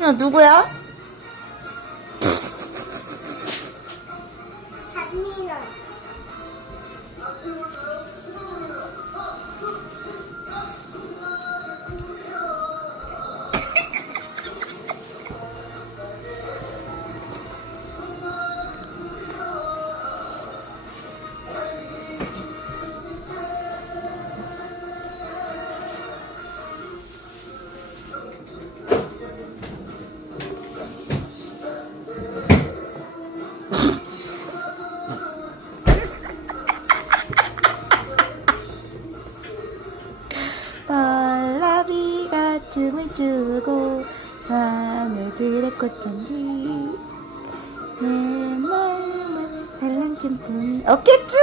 야, 누구야? 박민호. 춤을 추고 하늘들의 꽃잔디 내 마음은 달랑 춤뿐 어깨 쭉